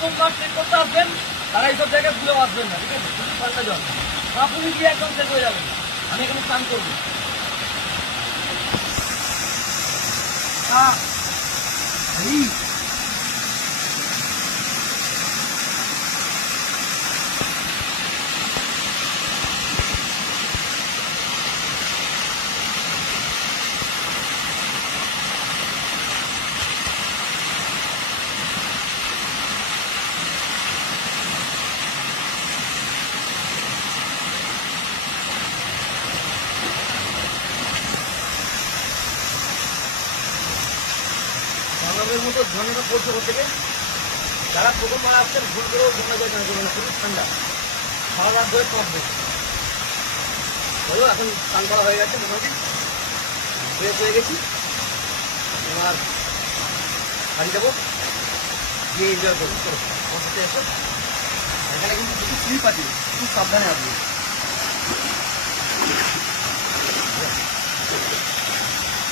প্রথমবার চেক করতে আসবেন তারা এইসব জায়গায় ভুলেও আসবেন না, ঠিক আছে? শুধু ঠান্ডা জল আপনি গিয়ে একদম চেক হয়ে যাবেন। আমি এখানে স্নান করবো। বাংলাদেশের মতো ঝর্ণাটা পড়ছে থেকে যারা প্রথমবার আসছেন ভুল করেও ঝর্ণা যায় না, খুবই ঠান্ডা, সারা রাত ধরে পড়বে। বলো এখন স্নান করা হয়ে গেছে, মোটামুটি ফ্রেশ হয়ে গেছি। এবার বাড়ি যাবো, গিয়ে এনজয় করবো। চলো আমার সাথে এসো। এখানে কিন্তু কিছু স্লিপ আছে, খুব সাবধানে আসবে।